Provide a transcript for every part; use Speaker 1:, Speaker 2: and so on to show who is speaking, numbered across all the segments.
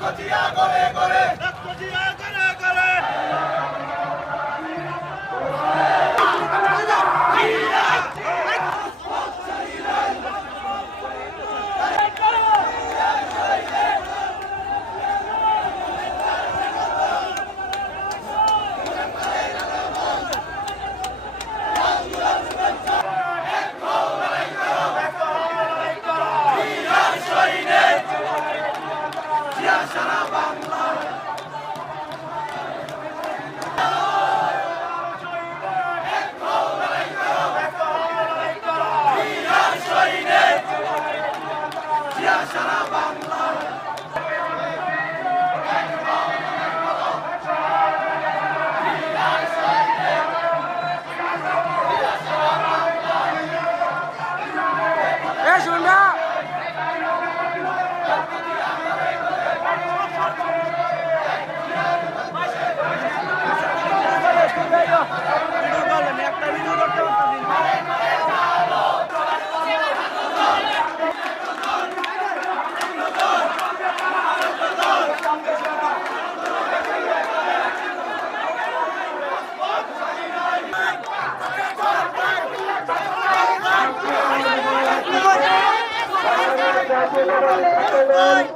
Speaker 1: কাজিয়া গড়ে গড়ে।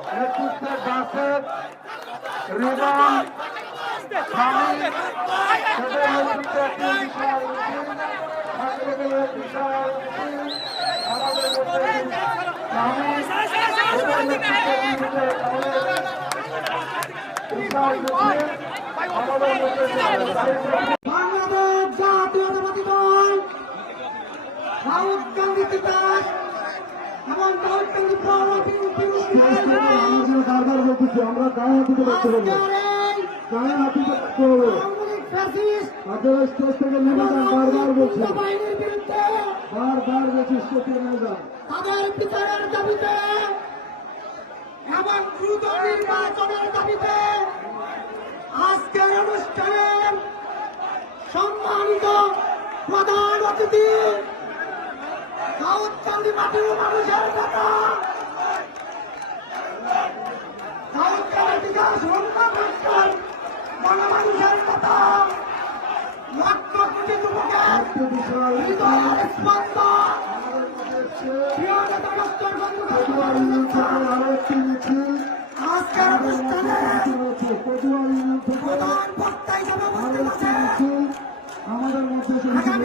Speaker 1: নেতৃত্বে বাসের রিমান স্বামী তাদের নেতৃত্বে একটি বিশাল ছাত্রদলের বিশাল
Speaker 2: বাংলাদেশ জাতীয়তাবাদী দল রাহুল গান্ধী তিতাস এবং রাহুল গান্ধী
Speaker 1: আমরা বারবার বলতেছি আমরা গায়ে হাতিতে করতে পারব গায়ে হাতিতে করতে হবে। আপনারা স্টেজ থেকে নেমে যান বারবার বলছি। বারবার বলছি স্টেজ থেকে নেমে যান।
Speaker 2: তাদের বিচারের দাবিতে এবং দ্রুত নির্বাচনের দাবিতে আজকের অনুষ্ঠানে সম্মানিত প্রধান অতিথি দাউদকান্দি মাটির মানুষের নেতা দাউদকান্দি বিকাশ সংখ্যাগরিষ্ঠের গণমানুষের নেতা লক্ষ কোটি যুবকের হৃদয়ের স্পন্দন প্রিয় নেতা ডক্টর আজকের অনুষ্ঠানে